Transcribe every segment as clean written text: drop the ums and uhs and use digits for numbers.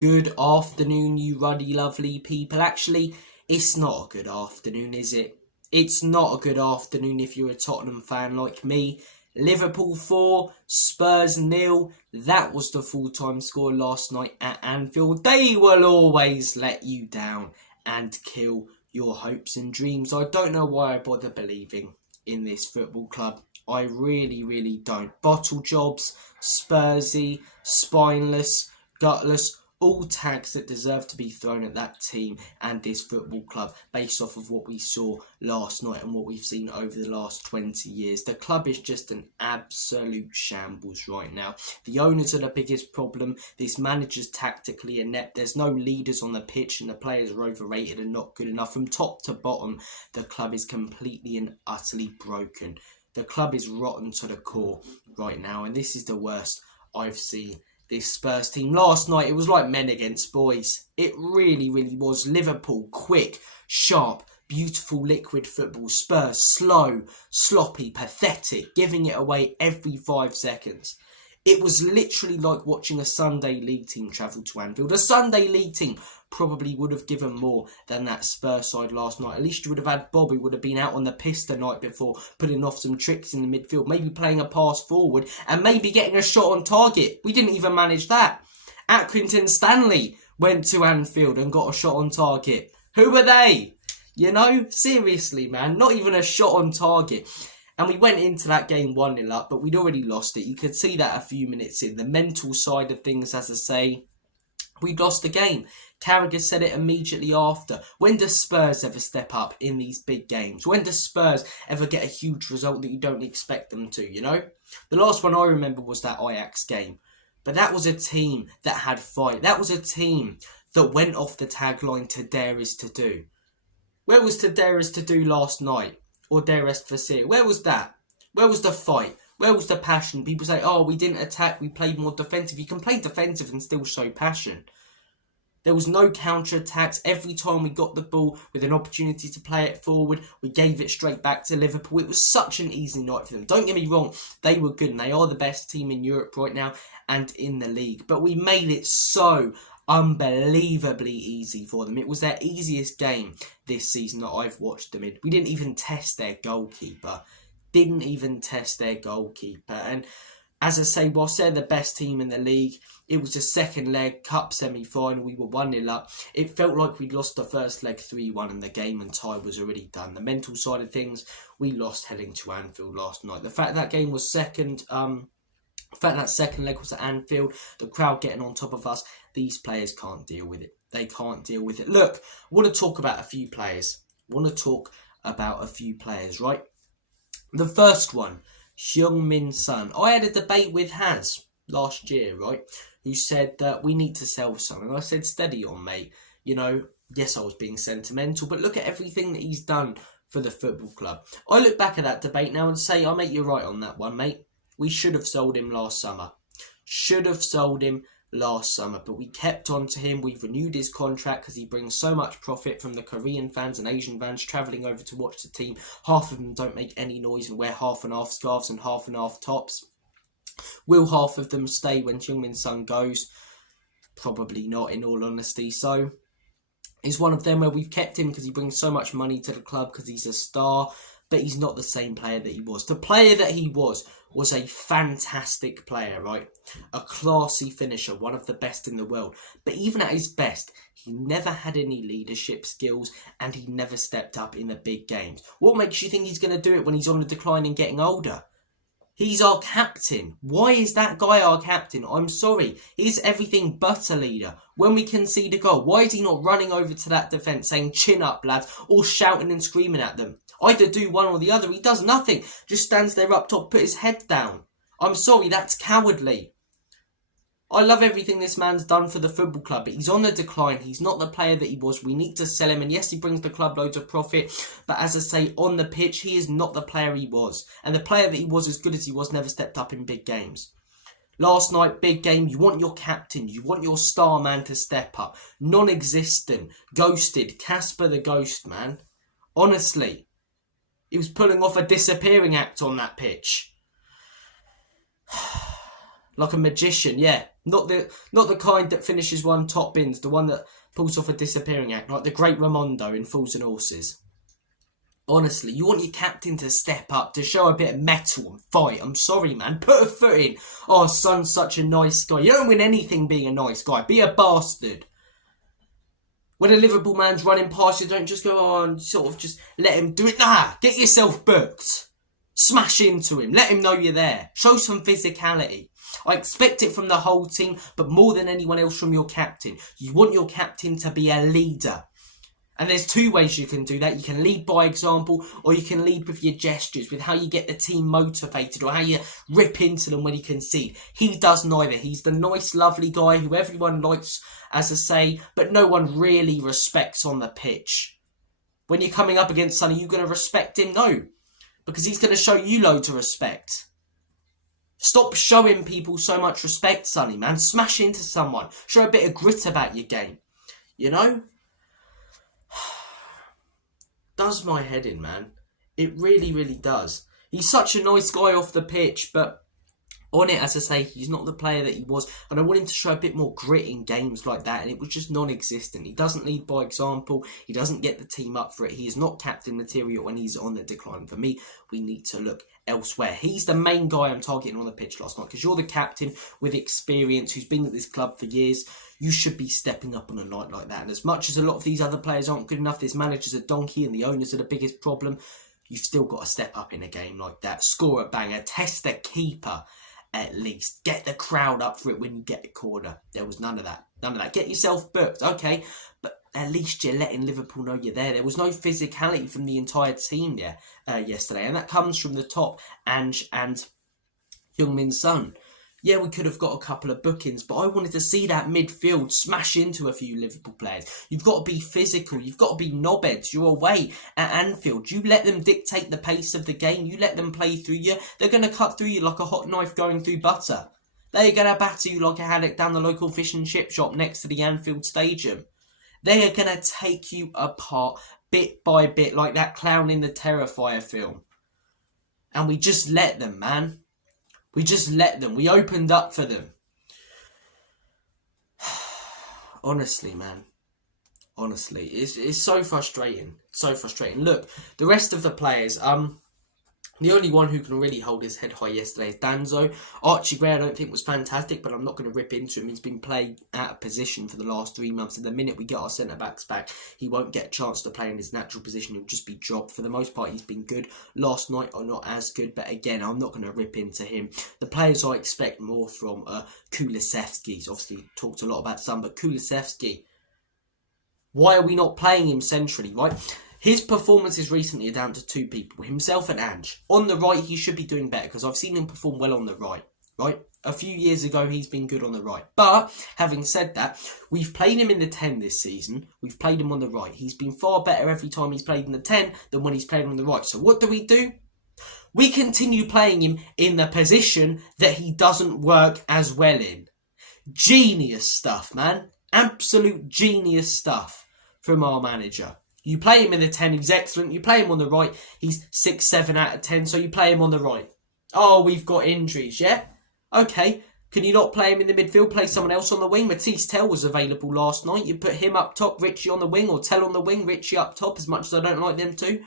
Good afternoon, you ruddy lovely people. Actually, it's not a good afternoon, is it? It's not a good afternoon if you're a Tottenham fan like me. Liverpool 4, Spurs 0. That was the full-time score last night at Anfield. They will always let you down and kill your hopes and dreams. I don't know why I bother believing in this football club. I really don't. Bottle jobs, Spursy, spineless, gutless, all tags that deserve to be thrown at that team and this football club based off of what we saw last night and what we've seen over the last 20 years. The club is just an absolute shambles right now. The owners are the biggest problem. This manager's tactically inept. There's no leaders on the pitch and the players are overrated and not good enough. From top to bottom, the club is completely and utterly broken. The club is rotten to the core right now, and this is the worst I've seen this Spurs team. Last night, it was like men against boys. It really was. Liverpool, quick, sharp, beautiful, liquid football. Spurs, slow, sloppy, pathetic, giving it away every 5 seconds. It was literally like watching a Sunday League team travel to Anfield. A Sunday League team probably would have given more than that Spurs side last night. At least you would have had Bobby, would have been out on the piss the night before, putting off some tricks in the midfield, maybe playing a pass forward and maybe getting a shot on target. We didn't even manage that. Accrington Stanley went to Anfield and got a shot on target. Who are they? You know, seriously, man, not even a shot on target. And we went into that game 1-0 up, but we'd already lost it. You could see that a few minutes in. The mental side of things, as I say, we'd lost the game. Carragher said it immediately after. When does Spurs ever step up in these big games? When does Spurs ever get a huge result that you don't expect them to, you know? The last one I remember was that Ajax game. But that was a team that had fight. That was a team that went off the tagline, to dare is to do. Where was to dare is to do last night? Or dare est facere? Where was that? Where was the fight? Where was the passion? People say, oh, we didn't attack, we played more defensive. You can play defensive and still show passion. There was no counter-attacks. Every time we got the ball with an opportunity to play it forward, we gave it straight back to Liverpool. It was such an easy night for them. Don't get me wrong, they were good and they are the best team in Europe right now and in the league. But we made it so unbelievably easy for them. It was their easiest game this season that I've watched them in. We didn't even test their goalkeeper. And as I say, whilst they're the best team in the league, it was the second leg, cup semi-final, we were 1-0 up. It felt like we'd lost the first leg 3-1 and the game and tie was already done. The mental side of things, we lost heading to Anfield last night. The fact that game was second, that second leg was at Anfield, the crowd getting on top of us, these players can't deal with it. They can't deal with it. Look, I want to talk about a few players. Right? The first one, Heung-min Son. I had a debate with Has last year, right, who said that we need to sell Son. And I said, steady on, mate. You know, yes, I was being sentimental, but look at everything that he's done for the football club. I look back at that debate now and say, mate, you're right on that one, mate. We should have sold him last summer. But we kept on to him. We've renewed his contract because he brings so much profit from the Korean fans and Asian fans travelling over to watch the team. Half of them don't make any noise and wear half and half scarves and half tops. Will half of them stay when Heung-min Son goes? Probably not, in all honesty. So it's one of them where we've kept him because he brings so much money to the club because he's a star, but he's not the same player that he was. The player that he was a fantastic player, right? A classy finisher, one of the best in the world. But even at his best, he never had any leadership skills and he never stepped up in the big games. What makes you think he's going to do it when he's on the decline and getting older? He's our captain. Why is that guy our captain? I'm sorry. He's everything but a leader. When we concede a goal, why is he not running over to that defence saying, chin up, lads, or shouting and screaming at them? Either do one or the other. He does nothing. Just stands there up top, put his head down. I'm sorry, that's cowardly. I love everything this man's done for the football club, but he's on the decline. He's not the player that he was. We need to sell him. And yes, he brings the club loads of profit. But as I say, on the pitch, he is not the player he was. And the player that he was, as good as he was, never stepped up in big games. Last night, big game. You want your captain. You want your star man to step up. Non-existent. Ghosted. Casper the Ghost, man. Honestly. He was pulling off a disappearing act on that pitch. Like a magician, yeah. Not the kind that finishes one top bins, the one that pulls off a disappearing act, like the great Ramondo in Fools and Horses. Honestly, you want your captain to step up, to show a bit of mettle and fight. I'm sorry, man. Put a foot in. Oh, Son's such a nice guy. You don't win anything being a nice guy. Be a bastard. When a Liverpool man's running past you, don't just go on and sort of just let him do it. Nah, get yourself booked. Smash into him. Let him know you're there. Show some physicality. I expect it from the whole team, but more than anyone else from your captain. You want your captain to be a leader. And there's two ways you can do that. You can lead by example, or you can lead with your gestures, with how you get the team motivated, or how you rip into them when you concede. He does neither. He's the nice, lovely guy who everyone likes, as I say, but no one really respects on the pitch. When you're coming up against Sonny, are you going to respect him? No. Because he's going to show you loads of respect. Stop showing people so much respect, Sonny, man. Smash into someone. Show a bit of grit about your game. You know? Does my head in, man. It really, really does. He's such a nice guy off the pitch, but on it, as I say, he's not the player that he was. And I want him to show a bit more grit in games like that, and it was just non-existent. He doesn't lead by example. He doesn't get the team up for it. He is not captain material when he's on the decline. For me, we need to look elsewhere. He's the main guy I'm targeting on the pitch last night, because you're the captain with experience who's been at this club for years. You should be stepping up on a night like that. And as much as a lot of these other players aren't good enough, this manager's a donkey and the owners are the biggest problem, you've still got to step up in a game like that. Score a banger. Test the keeper at least. Get the crowd up for it when you get a corner. There was none of that. None of that. Get yourself booked. Okay, but at least you're letting Liverpool know you're there. There was no physicality from the entire team there yesterday. And that comes from the top, Ange and Heung-Min Son. Yeah, we could have got a couple of bookings, but I wanted to see that midfield smash into a few Liverpool players. You've got to be physical. You've got to be knobheads. You're away at Anfield. You let them dictate the pace of the game. You let them play through you. They're going to cut through you like a hot knife going through butter. They're going to batter you like a haddock down the local fish and chip shop next to the Anfield Stadium. They are going to take you apart bit by bit like that clown in the Terrifier film. And we just let them, man. We just let them. We opened up for them. Honestly, man. Honestly. It's so frustrating. So frustrating. Look, the rest of the players, the only one who can really hold his head high yesterday is Danzo. Archie Gray I don't think was fantastic, but I'm not going to rip into him. He's been playing out of position for the last 3 months. And the minute we get our centre-backs back, he won't get a chance to play in his natural position. He'll just be dropped. For the most part, he's been good. Last night, are not as good. But again, I'm not going to rip into him. The players I expect more from Kulusevski. He's obviously talked a lot about some, but Kulusevski, why are we not playing him centrally, right? His performances recently are down to two people, himself and Ange. On the right, he should be doing better because I've seen him perform well on the right? A few years ago, he's been good on the right. But, having said that, we've played him in the 10 this season. We've played him on the right. He's been far better every time he's played in the 10 than when he's played on the right. So what do? We continue playing him in the position that he doesn't work as well in. Genius stuff, man. Absolute genius stuff from our manager. You play him in the 10, he's excellent. You play him on the right, he's 6, 7 out of 10, so you play him on the right. Oh, we've got injuries, yeah? Okay, can you not play him in the midfield? Play someone else on the wing? Matisse Tell was available last night. You put him up top, Richie on the wing, or Tell on the wing, Richie up top, as much as I don't like them two.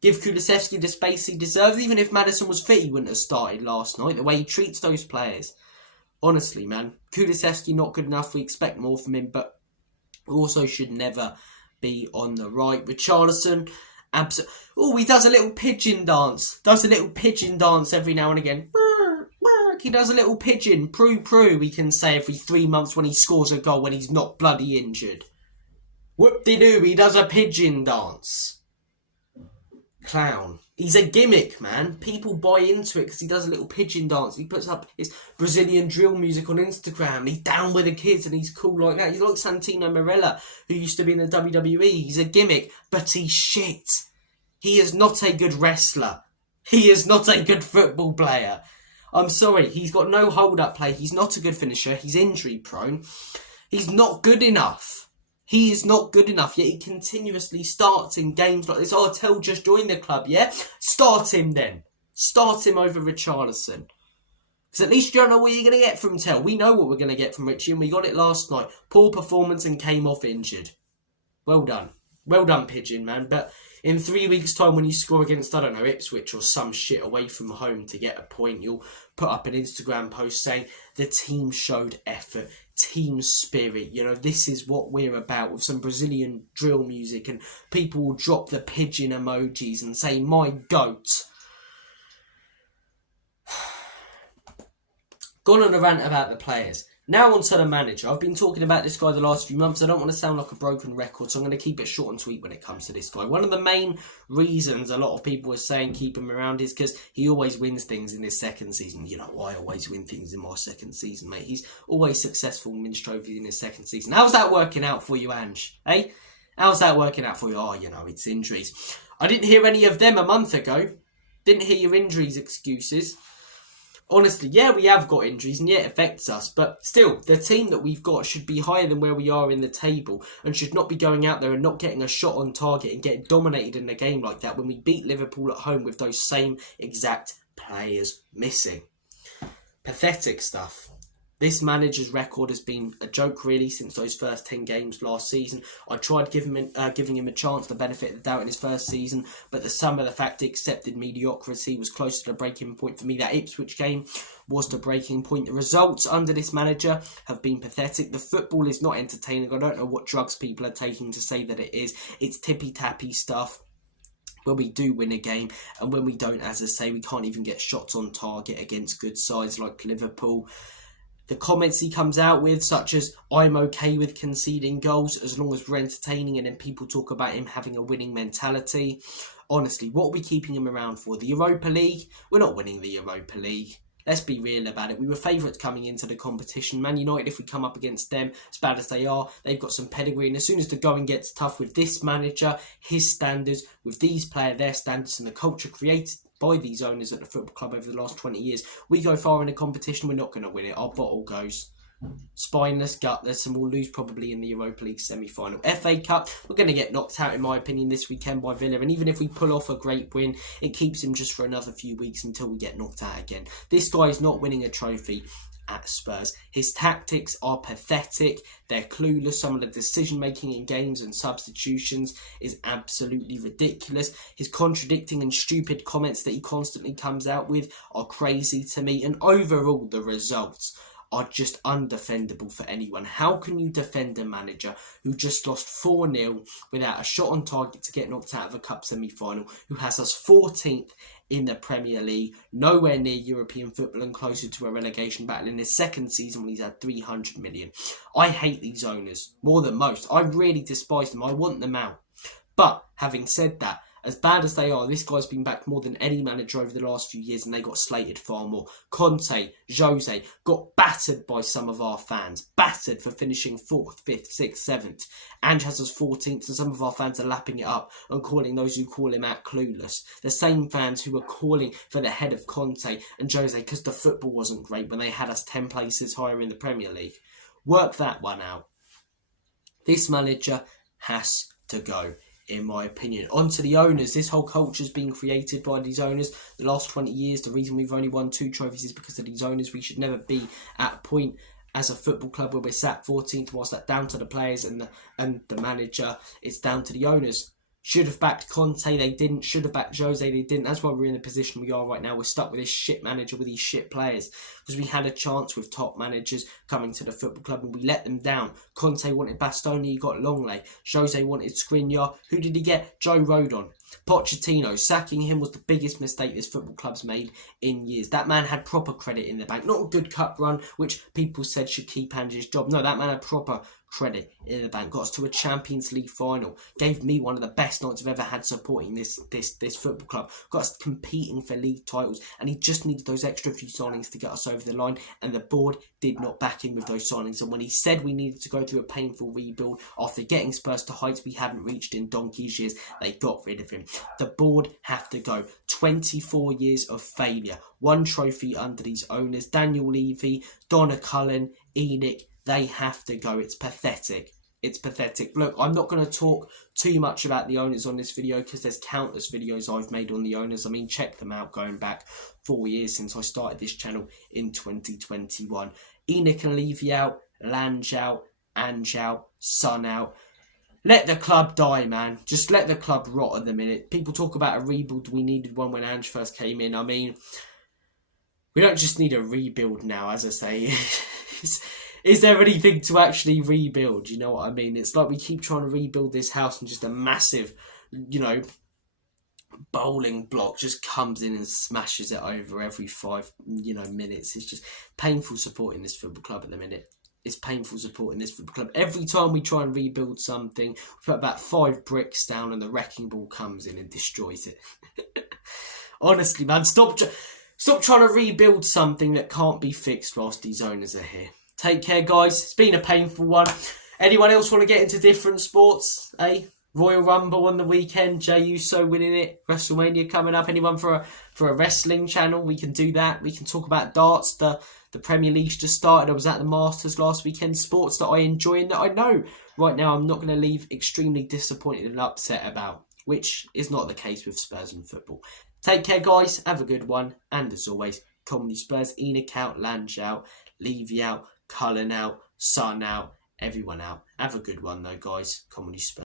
Give Kulusevski the space he deserves. Even if Maddison was fit, he wouldn't have started last night, the way he treats those players. Honestly, man, Kulusevski not good enough. We expect more from him, but also should never be on the right. Richarlison, he does a little pigeon dance. Every now and again. He does a little pigeon. Prue, we can say every 3 months when he scores a goal when he's not bloody injured. Whoop-de-doo, he does a pigeon dance. Clown. He's a gimmick, man. People buy into it because he does a little pigeon dance. He puts up his Brazilian drill music on Instagram. He's down with the kids and he's cool like that. He's like Santino Marella, who used to be in the WWE. He's a gimmick, but he's shit. He is not a good wrestler. He is not a good football player. I'm sorry, he's got no hold-up play. He's not a good finisher. He's injury-prone. He's not good enough. He is not good enough, yet he continuously starts in games like this. Oh, Tell just joined the club, yeah? Start him then. Start him over Richarlison. Because at least you don't know what you're going to get from Tell. We know what we're going to get from Richie, and we got it last night. Poor performance and came off injured. Well done. Well done, Pigeon, man. But in 3 weeks' time, when you score against, I don't know, Ipswich or some shit away from home to get a point, you'll put up an Instagram post saying the team showed effort, team spirit. You know, this is what we're about, with some Brazilian drill music, and people will drop the pigeon emojis and say, my goat. Gone on a rant about the players. Now on to the manager. I've been talking about this guy the last few months. I don't want to sound like a broken record, so I'm going to keep it short and sweet when it comes to this guy. One of the main reasons a lot of people are saying keep him around is because he always wins things in his second season. You know, I always win things in my second season, mate. He's always successful and wins trophies in his second season. How's that working out for you, Ange? Eh? How's that working out for you? Oh, you know, it's injuries. I didn't hear any of them a month ago. Didn't hear your injuries excuses. Honestly, yeah, we have got injuries and yeah, it affects us. But still, the team that we've got should be higher than where we are in the table and should not be going out there and not getting a shot on target and getting dominated in a game like that when we beat Liverpool at home with those same exact players missing. Pathetic stuff. This manager's record has been a joke, really, since those first 10 games last season. I tried giving him a chance, the benefit of the doubt in his first season, but the sum of the fact he accepted mediocrity was close to the breaking point for me. That Ipswich game was the breaking point. The results under this manager have been pathetic. The football is not entertaining. I don't know what drugs people are taking to say that it is. It's tippy-tappy stuff. When we do win a game, and when we don't, as I say, we can't even get shots on target against good sides like Liverpool. The comments he comes out with, such as, I'm okay with conceding goals as long as we're entertaining, and then people talk about him having a winning mentality. Honestly, what are we keeping him around for? The Europa League? We're not winning the Europa League. Let's be real about it. We were favourites coming into the competition. Man United, if we come up against them, as bad as they are, they've got some pedigree. And as soon as the going gets tough with this manager, his standards, with these players, their standards, and the culture created by these owners at the football club over the last 20 years, we go far in a competition, we're not going to win it. Our bottle goes spineless, gutless, and we'll lose probably in the Europa League semi-final. FA Cup, we're going to get knocked out, in my opinion, this weekend by Villa, and even if we pull off a great win, it keeps him just for another few weeks until we get knocked out again. This guy is not winning a trophy at Spurs. His tactics are pathetic. They're clueless. Some of the decision making in games and substitutions is absolutely ridiculous. His contradicting and stupid comments that he constantly comes out with are crazy to me, and overall the results are just undefendable for anyone. How can you defend a manager who just lost 4-0 without a shot on target to get knocked out of a cup semi-final, who has us 14th in the Premier League, nowhere near European football and closer to a relegation battle in his second season when he's had 300 million? I hate these owners more than most. I really despise them. I want them out. But having said that, as bad as they are, this guy's been backed more than any manager over the last few years, and they got slated far more. Conte, Jose got battered by some of our fans. Battered for finishing 4th, 5th, 6th, 7th. Ange has us 14th, and some of our fans are lapping it up and calling those who call him out clueless. The same fans who were calling for the head of Conte and Jose because the football wasn't great when they had us 10 places higher in the Premier League. Work that one out. This manager has to go, in my opinion. On to the owners. This whole culture has been created by these owners. The last 20 years, the reason we've only won 2 trophies is because of these owners. We should never be at a point as a football club where we're sat 14th. Whilst that's down to the players and the manager, it's down to the owners. Should have backed Conte, they didn't. Should have backed Jose, they didn't. That's why we're in the position we are right now. We're stuck with this shit manager with these shit players. Because we had a chance with top managers coming to the football club and we let them down. Conte wanted Bastoni, he got Longley. Jose wanted Skriniar. Who did he get? Joe Rodon. Pochettino, sacking him was the biggest mistake this football club's made in years. That man had proper credit in the bank. Not a good cup run, which people said should keep Ange's job. No, that man had proper credit in the bank. Got us to a Champions League final. Gave me one of the best nights I've ever had supporting this football club. Got us competing for league titles. And he just needed those extra few signings to get us over the line. And the board did not back him with those signings. And when he said we needed to go through a painful rebuild after getting Spurs to heights we hadn't reached in donkey's years, they got rid of him. The board have to go. 24 years of failure. 1 trophy under these owners. Daniel Levy, Donna Cullen, Enoch, they have to go. It's pathetic. It's pathetic. Look, I'm not going to talk too much about the owners on this video because there's countless videos I've made on the owners. I mean, check them out going back 4 years since I started this channel in 2021. Enoch and Levy out, Lange out, Ange out, Son out. Let the club die, man. Just let the club rot at the minute. People talk about a rebuild. We needed one when Ange first came in. I mean, we don't just need a rebuild now, as I say. Is there anything to actually rebuild? You know what I mean? It's like we keep trying to rebuild this house and just a massive, you know, bowling block just comes in and smashes it over every 5, minutes. It's just painful supporting this football club at the minute. It's painful supporting this football club. Every time we try and rebuild something, we put about 5 bricks down and the wrecking ball comes in and destroys it. Honestly, man, stop trying to rebuild something that can't be fixed whilst these owners are here. Take care, guys. It's been a painful one. Anyone else want to get into different sports? Royal Rumble on the weekend. Jey Uso winning it. WrestleMania coming up. Anyone for a wrestling channel? We can do that. We can talk about darts. The Premier League just started. I was at the Masters last weekend. Sports that I enjoy and that I know right now I'm not going to leave extremely disappointed and upset about, which is not the case with Spurs and football. Take care, guys. Have a good one. And as always, Comedy Spurs. Enoch out, Lange out, Levy out, Cullen out, Son out, everyone out. Have a good one though, guys. Comedy Spurs.